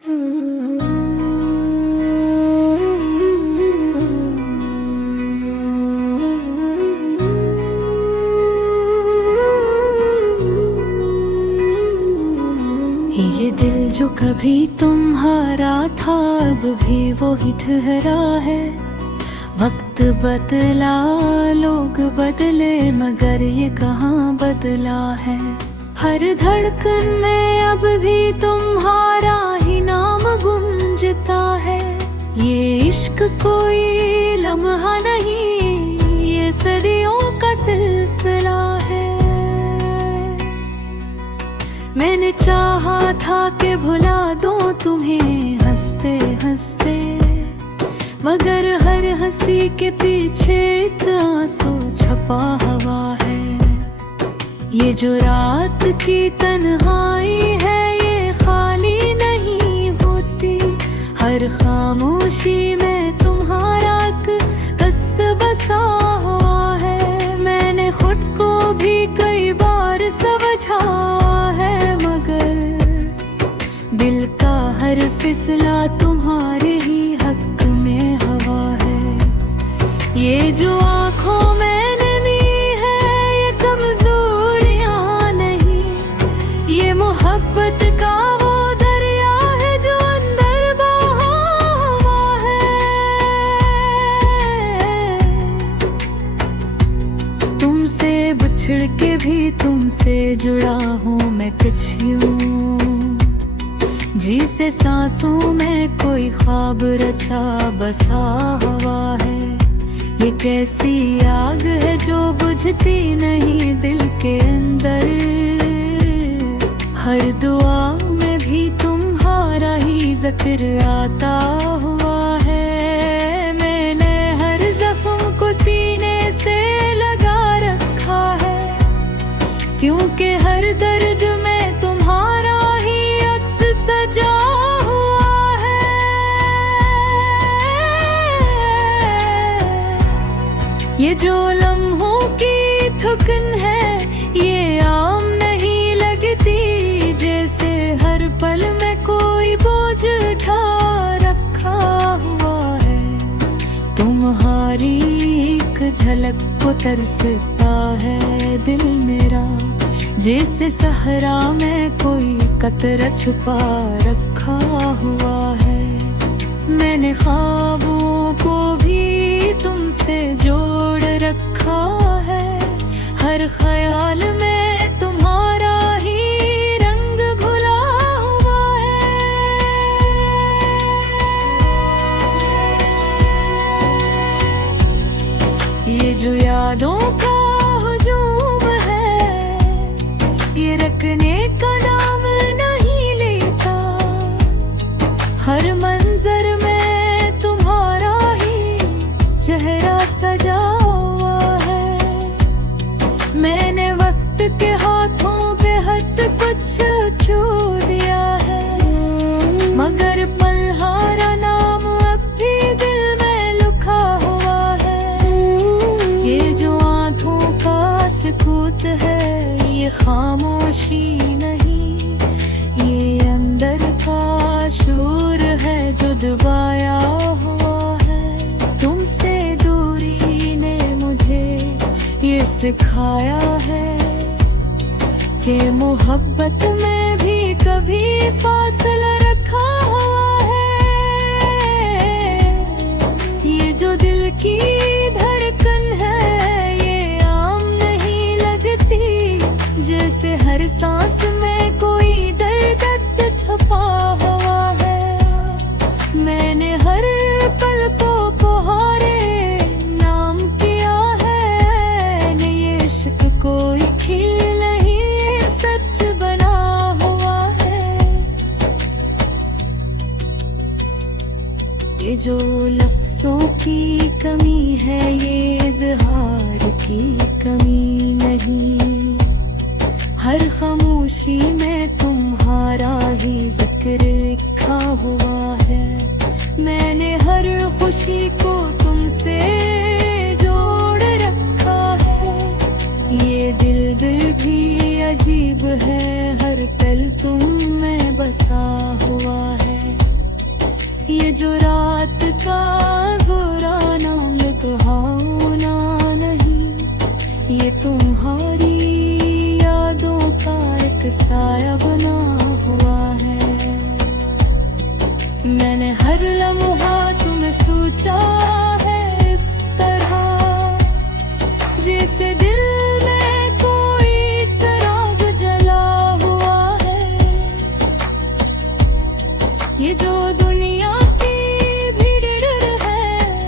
ये दिल जो कभी तुम्हारा था अब भी वो ही ठहरा है। वक्त बदला, लोग बदले, मगर ये कहाँ बदला है। हर धड़कन में अब भी तुम्हारा ही नाम गूंजता है। ये इश्क कोई लम्हा नहीं, ये सदियों का सिलसिला है। मैंने चाहा था कि भुला दूं तुम्हें हंसते हंसते, मगर हर हंसी के पीछे एक आंसू छपा हुआ है। ये जो रात की तन्हाई है ये खाली नहीं होती, हर खामोशी में तुम्हारा कस बसा हुआ है। मैंने खुद को भी कई बार समझा है, मगर दिल का हर फिसला तुम्हारे ही हक में हवा है। ये जो आँखों में नमी है ये कमजोरियाँ नहीं, ये मोहब्बत का वो दरिया है जो अंदर बहा हुआ है। तुमसे बिछड़ के भी तुमसे जुड़ा हूँ मैं कुछ यूं, जी से सांसों में कोई ख्वाब रचा बसा हुआ है। ये कैसी आग है जो बुझती नहीं दिल के अंदर, हर दुआ में भी तुम्हारा ही जिक्र आता हुआ है। मैंने हर जख्म को सीने से लगा रखा है, क्योंकि हर दर्द में तुम्हारा ही अक्स सजा हुआ है। ये जो लम्हों की थकन है ये आम नहीं लगती, जैसे हर पल में कोई बोझ उठा रखा हुआ है। तुम्हारी एक झलक को तरसता है दिल मेरा, जैसे सहरा में कोई कतरा छुपा रखा हुआ है। मैंने ख्वाबों को भी तुमसे जोड़ रखा है, हर ख्याल में तुम्हारा ही रंग घुला हुआ है। ये जो यादों का हुजूम है ये रखने का नाम नहीं लेता, हर मंजर में तुम्हारा ही चेहरा सजा हुआ है। मैंने वक्त के हाथों पे हद कुछ छू दिया है, मगर पलहारा नाम अब भी दिल में लुका हुआ है। ये जो आँखों का सुकूत है ये खामोशी नहीं, ये अंदर का शूर है जो दबाया हुआ है। तुमसे दूरी ने मुझे ये सिखाया है कि मोहब्बत में भी कभी फासला रखा हुआ है। ये जो दिल की धड़कन है ये आम नहीं लगती, जैसे हर सांस में कोई दर्द छुपा हुआ है। मैंने हर पल को पुहारे नाम किया है, न ये इश्क कोई खेल नहीं सच बना हुआ है। ये जो लफ्जों की कमी है ये इज़हार की कमी नहीं, हर खामोशी में तुम्हारा ही जिक्र लिखा हुआ है। मैंने हर खुशी को तुमसे जोड़ रखा है, ये दिल भी अजीब है, हर पल तुम में बसा हुआ है। ये जो रात का बुरा नाम दुहाना नहीं, ये तुम्हारी यादों का एक साया बना हुआ है। मैंने हर लम्हा तुम्हें सोचा है इस तरह, जैसे दिल में कोई चिराग जला हुआ है। ये जो दुनिया की भीड़ है,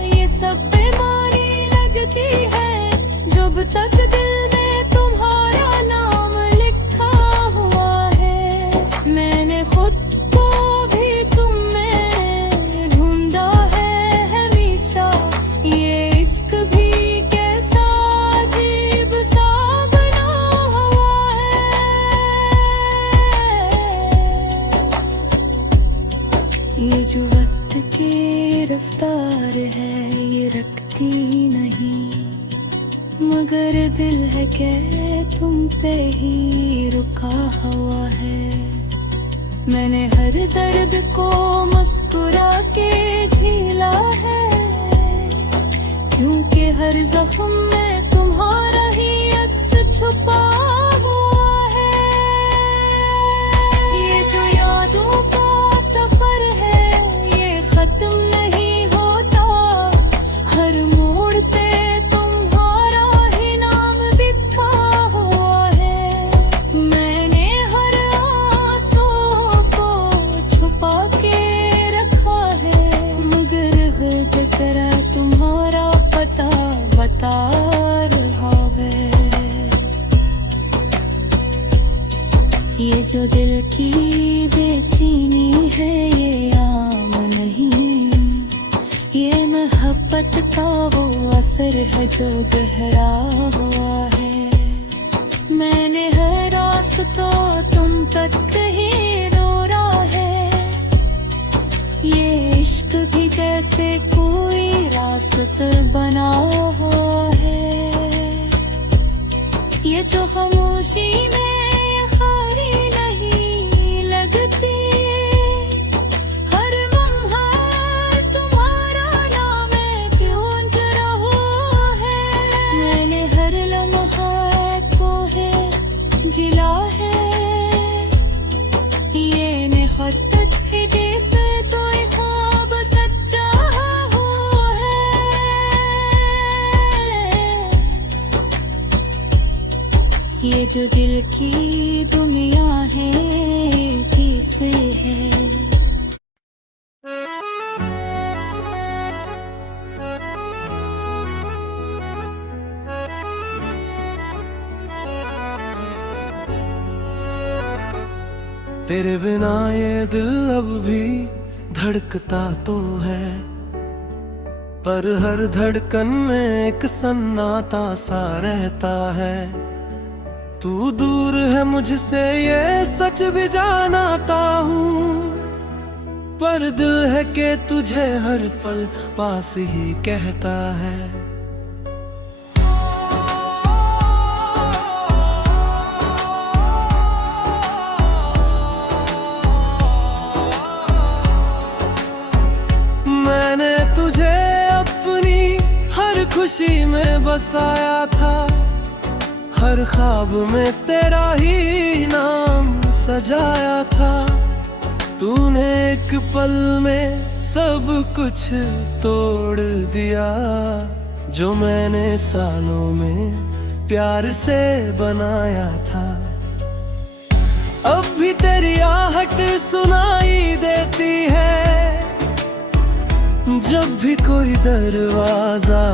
ये सब बेमारी लगती है जब तक दिल में तुम्हारा नाम लिखा हुआ है। मैंने खुद को भी तुम में ढूंढा है हमेशा, ये इश्क भी कैसा अजीब सा बना हुआ है। ये जो वक्त की रफ्तार है, ये रखती नहीं, मगर दिल है क्या तुम पे ही रुका हुआ है। मैंने हर दर्द को मुस्कुरा के झेला है, क्योंकि हर जख्म में तुम्हारा ही अक्स छुपा हुआ है। ये जो यादों का सफर है, ये खत्म नहीं होता, हर मोड़ पे तुम्हारा ही नाम लिखा हुआ है। मैंने हर आंसू को छुपा के रखा है, मगर बेकरा तुम्हारा पता बता रहा है। ये जो दिल की बेचैनी है, ये आम नहीं, ये मोहब्बत का वो असर है जो गहरा हुआ है। मैंने हर रास्तों तुम तक ही दौड़ा है, ये इश्क भी जैसे कोई रास्ता बना हुआ है। ये जो खामोशी में ये खारी नहीं लगती, हर लम्हा तुम्हारा नाम गूंज रहा है। मैंने हर लम्हा को है जिला है, ये निहत्त है जैसे कोई ख्वाब सच्चा हुआ है। ये जो दिल की दुनिया है, किसे है। तेरे बिना ये दिल अब भी धड़कता तो है, पर हर धड़कन में एक सन्नाटा सा रहता है। तू दूर है मुझसे ये सच भी जानता हूँ, पर दिल है कि तुझे हर पल पास ही कहता है। मैंने तुझे अपनी हर खुशी में बसाया था, हर ख्वाब में तेरा ही नाम सजाया था। तूने एक पल में सब कुछ तोड़ दिया, जो मैंने सालों में प्यार से बनाया था। अब भी तेरी आहट सुनाई देती है, जब भी कोई दरवाजा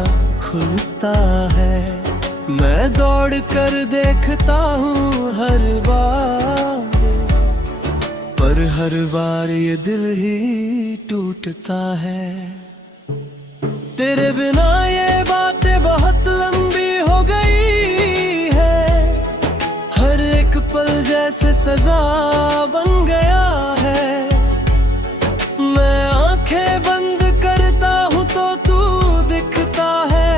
खुलता है। मैं दौड़ कर देखता हूँ हर बार, पर हर बार ये दिल ही टूटता है। तेरे बिना ये बातें बहुत लंबी हो गई है, हर एक पल जैसे सजा बन गया है। मैं आंखें बंद करता हूँ तो तू दिखता है,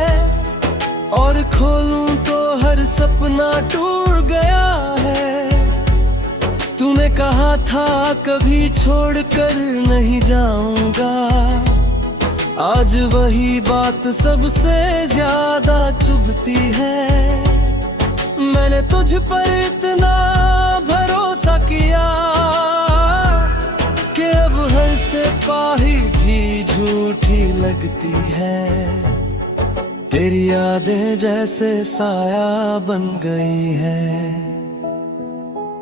और खोलूं तो हर सपना टूट गया है। तूने कहा था कभी छोड़कर नहीं जाऊंगा, आज वही बात सबसे ज्यादा चुभती है। मैंने तुझ पर इतना भरोसा किया कि अब हर से पाही भी झूठी लगती है। तेरी यादें जैसे साया बन गई है,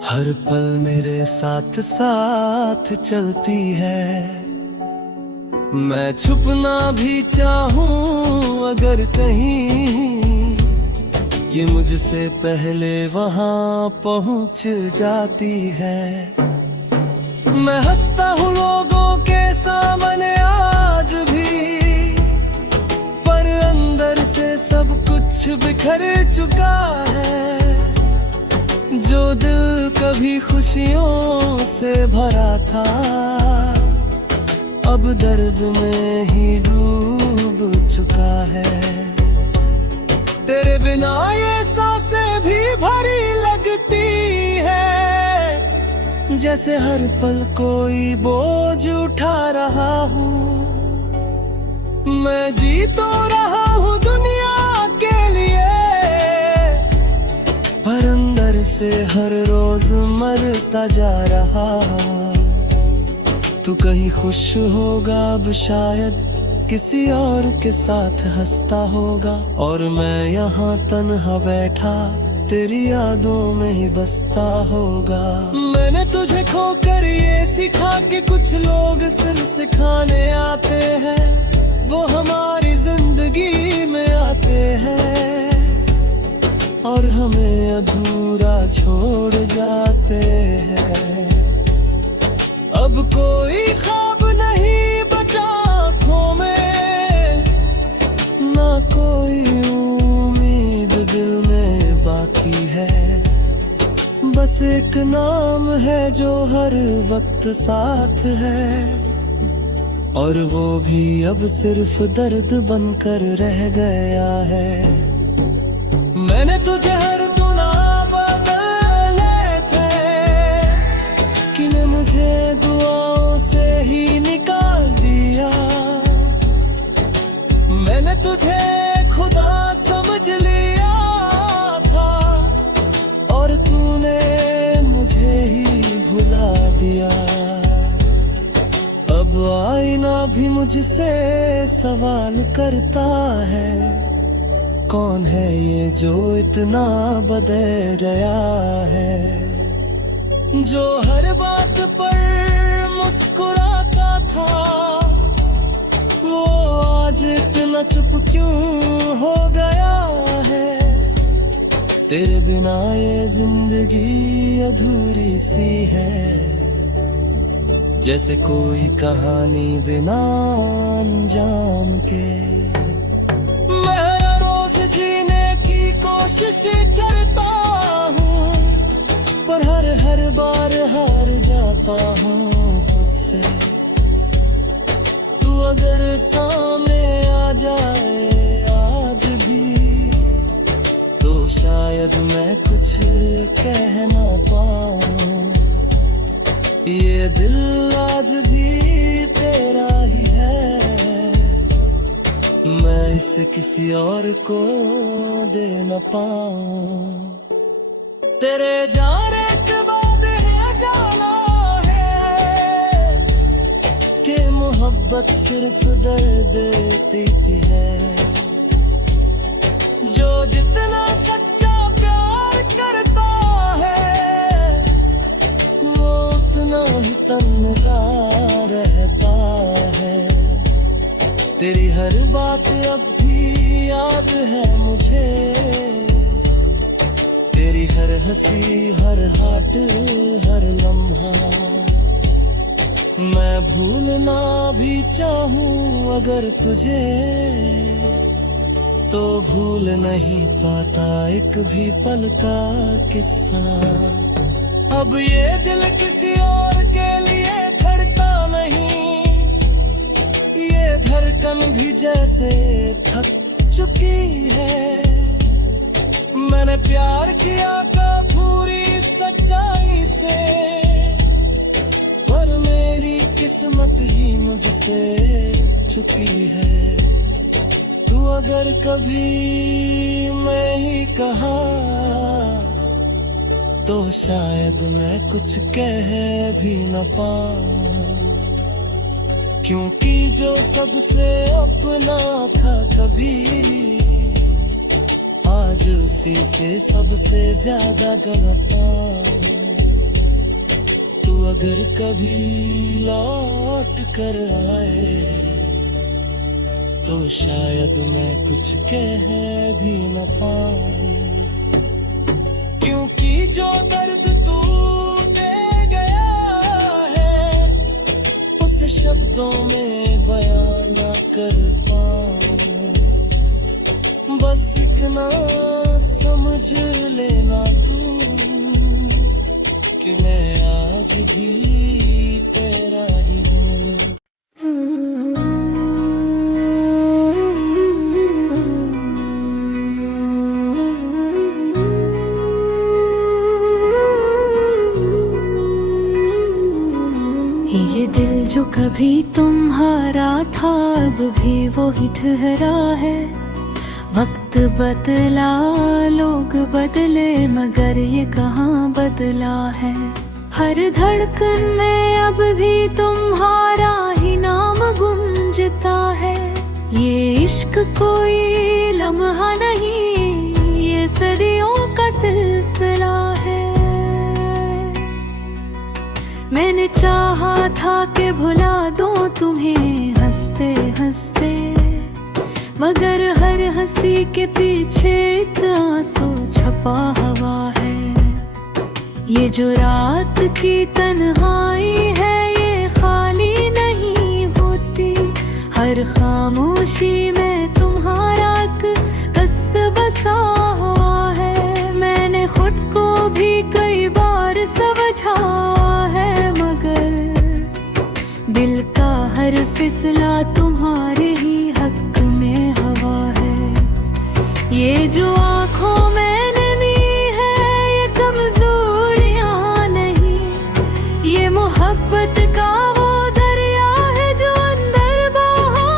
हर पल मेरे साथ साथ चलती है। मैं छुपना भी चाहूं अगर कहीं, ये मुझसे पहले वहां पहुंच जाती है। मैं हंसता हूँ लोगों के सामने आज भी, पर अंदर से सब कुछ बिखर चुका है। जो दिल कभी खुशियों से भरा था, अब दर्द में ही डूब चुका है। तेरे बिना ये सांसें भी भरी लगती है, जैसे हर पल कोई बोझ उठा रहा हूँ। मैं जी तो रहा हूँ दुनिया के लिए, पर अंदर से हर रोज मरता जा रहा। तू कहीं खुश होगा अब शायद, किसी और के साथ हंसता होगा, और मैं यहाँ तन्हा बैठा तेरी यादों में ही बसता होगा। मैंने तुझे खोकर ये सीखा कि कुछ लोग सिर्फ सिखाने आते हैं, वो हमारी जिंदगी में आते हैं और हमें अधूरा छोड़ जाते हैं। अब कोई ख्वाब नहीं बचा आँखों में, ना कोई उम्मीद दिल में बाकी है। बस एक नाम है जो हर वक्त साथ है, और वो भी अब सिर्फ दर्द बनकर रह गया है। मैंने तुझे हर दुना बदले थे, किने मुझे दुआओं से ही निकाल दिया। मैंने तुझे खुदा समझ लिया था, और तूने मुझे ही भुला दिया। अब आईना भी मुझसे सवाल करता है, कौन है ये जो इतना बदल गया है। जो हर बात पर मुस्कुराता था, वो आज इतना चुप क्यों हो गया है। तेरे बिना ये जिंदगी अधूरी सी है, जैसे कोई कहानी बिना अंजाम के। मैं रोज जीने की कोशिश करता हूँ, पर हर बार हार जाता हूँ खुद से। तू अगर सामने आ जाए आज भी, तो शायद मैं कुछ कह ना पाऊँ। ये दिल आज भी तेरा ही है, मैं इसे किसी और को दे न पाऊँ। तेरे जाने के बाद है जाना है, कि मोहब्बत सिर्फ दर्द देती है। जो जितना सच्चा प्यार करता है, वो उतना ही तन्हा रहता है। तेरी हर बात अब भी याद है मुझे, तेरी हर हंसी, हर हाट, हर लम्हा। मैं भूलना भी चाहूं अगर तुझे, तो भूल नहीं पाता एक भी पल का किस्सा। अब ये दिल किसी और के लिए धड़का नहीं, ये धड़कन भी जैसे थक चुकी है। मैंने प्यार किया का पूरी सच्चाई से, किस्मत ही मुझसे छुपी है। तू अगर कभी मैं ही कहा तो शायद मैं कुछ कह भी न पाऊं, क्योंकि जो सबसे अपना था कभी, आज उसी से सबसे ज्यादा गमता। तू अगर कभी लौट कर आए तो शायद मैं कुछ कह भी न पाऊं, क्योंकि जो दर्द तू दे गया है उसे शब्दों में बयां न कर पाऊं। बस इतना समझ लेना तू कि मैं आज भी तेरा ही हूँ। ये दिल जो कभी तुम्हारा था अब भी वो ही ठहरा है। वक्त बदला, लोग बदले, मगर ये कहाँ बदला है। हर धड़कन में अब भी तुम्हारा ही नाम गूंजता है। ये इश्क कोई लम्हा नहीं, ये सदियों का सिलसिला है। मैंने चाहा था कि भुला दूं तुम्हें हंसते हंसते, मगर हर हंसी के पीछे एक आंसू छपा हुआ है। ये जो रात की तन्हाई है ये खाली नहीं होती, हर खामोशी में तुम्हारा कस बसा हुआ है। मैंने खुद को भी कई बार समझा है, मगर दिल का हर फिसला तुम्हारे ही हक में हवा है। ये जो आँखों में नमी है ये कमजोरियाँ नहीं, ये मोहब्बत का वो दरिया है जो अंदर बहा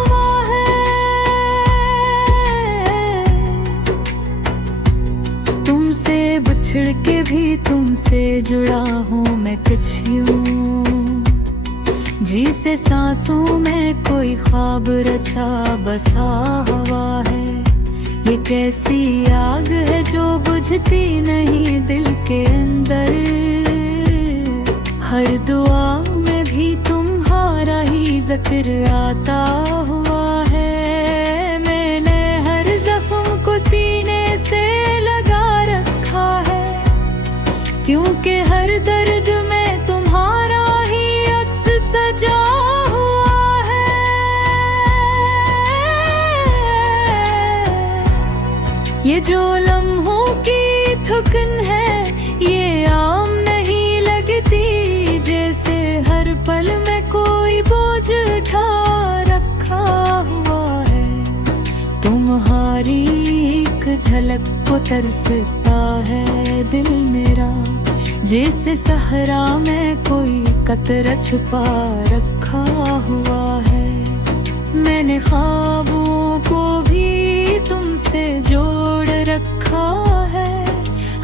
हुआ है। तुमसे बिछड़ के भी तुमसे जुड़ा हूँ मैं कुछ यूं, जी से सांसों में कोई ख्वाब रचा बसा हुआ है। ये कैसी आग है जो बुझती नहीं दिल के अंदर, हर दुआ में भी तुम्हारा ही जिक्र आता हुआ है। मैंने हर जख्म को सीने से लगा रखा है, क्योंकि हर दर्द में तुम्हारा ही अक्स सजा हुआ है। ये जो लम्हों की थकन है ये आम नहीं लगती, जैसे हर पल में कोई बोझ उठा रखा हुआ है। तुम्हारी एक झलक को तरसता है दिल मेरा, जैसे सहरा में कोई कतरा छुपा रखा हुआ है। मैंने ख्वाबों को भी तुमसे जोड़ रखा है,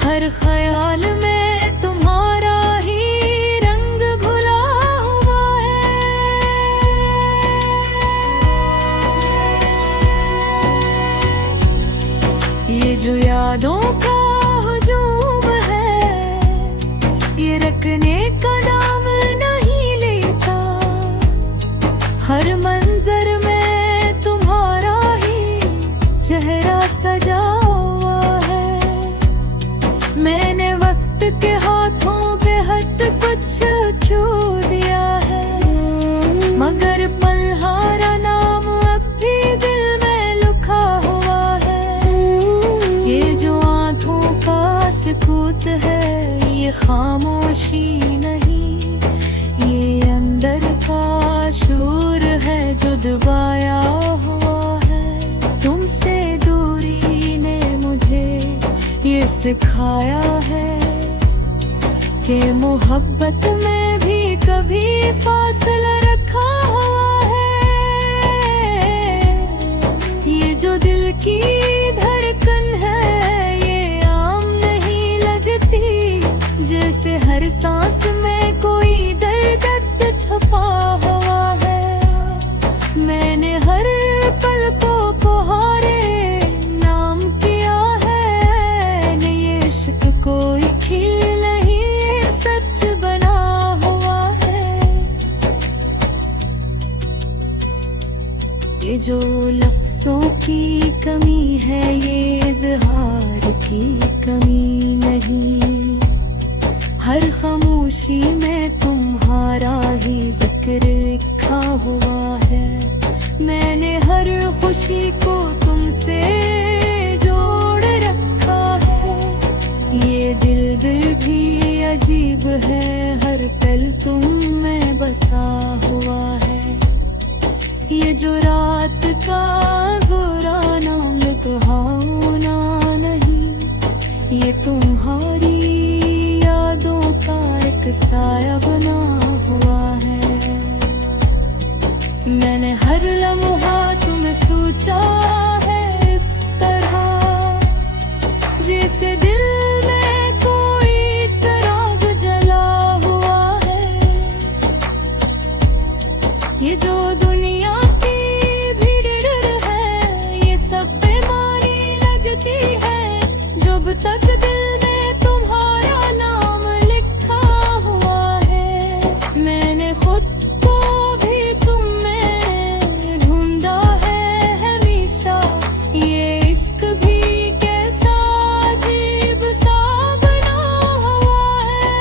हर ख्याल में तुम्हारा ही रंग घुला हुआ है। ये जो यादों का हुजूम है ये रखने का नाम नहीं लेता, हर मंजर में तुम्हारा ही चेहरा सजा हुआ है। मैंने वक्त के हाथों पे हद कुछ छू दिया है, मगर पलहारा नाम अब भी दिल में लुका हुआ है। ये जो आंखों का सुकूत है ये खामोशी नहीं, ये अंदर का शूर है जो दबाया हुआ है। तुमसे दूरी ने मुझे ये सिखाया है कि मोहब्बत में भी कभी कभी फासला रखा हुआ है। ये जो दिल की धड़कन है ये आम नहीं लगती, जैसे हर सांस में कोई दर्द छुपा हुआ है। मैंने हर पल को पुहारे नाम किया है, ये इश्क कोई खेल नहीं सच बना हुआ है। ये जो लफ्जों की कमी है ये इज़हार की कमी नहीं, हर खामोशी में तुम्हारा ही जिक्र लिखा हुआ है। मैंने हर खुशी को तुमसे जोड़ रखा है, ये दिल भी अजीब है, हर पल तुम में बसा हुआ है। ये जो रात का बुरा नाम लुभाना नहीं, ये तुम्हारी यादों का एक साया बना हुआ है। मैंने हर लम्हा तुम्हें सोचा है इस तरह, जैसे दिल में कोई चिराग जला हुआ है। ये जो दुनिया की भीड़ है ये सब बेमानी लगती है, जब तक दिल में तुम्हारा नाम लिखा हुआ है। मैंने खुद को भी तुम में ढूंढा है हमेशा, ये इश्क भी कैसा अजीब सा बना हुआ है।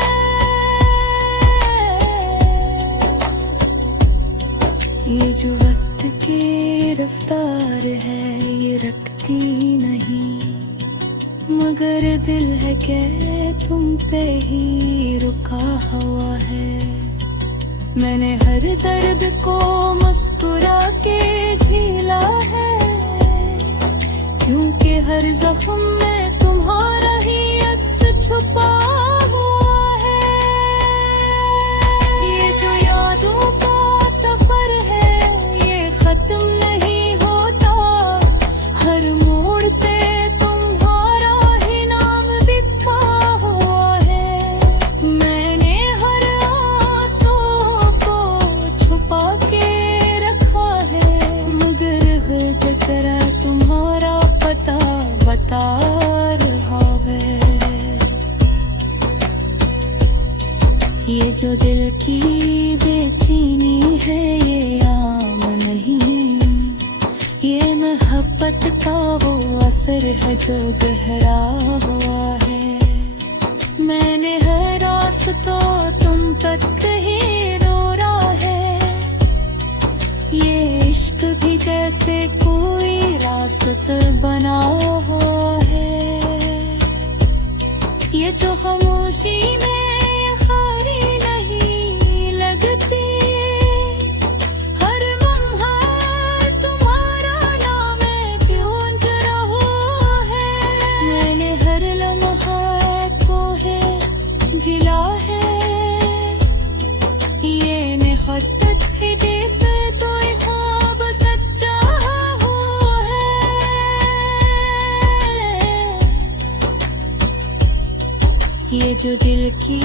ये जो वक्त की रफ्तार है ये रखती नहीं, मगर दिल है के तुम पे ही रुका हुआ है। मैंने हर दर्द को मुस्कुरा के झेला है, क्योंकि हर जख्म में तुम्हारा ही अक्स छुपा हुआ है। ये जो यादों का सफर है ये खत्म नहीं होता, हर मोड़ पे तुम्हारा ही नाम लिखा हुआ है। मैंने हर आंसू को छुपा के रखा है, मगर गिर्द तेरा तुम्हारा पता बता रहा है। ये जो दिल की बेचैनी है ये आम नहीं, ये मोहब्बत का वो असर है जो गहरा हुआ है। मैंने हर रास्तों तुम तक ही दौड़ा है, ये इश्क भी जैसे कोई रास्ता बना हुआ है। ये जो खामोशी में खारी नहीं लगती, हर लम्हा तुम्हारा नाम गूंज रहा है। मैंने हर लम्हा को है जिला है, ये निहत्त हिदे से तो ख्वाब सच्चा हुआ है। ये जो दिल की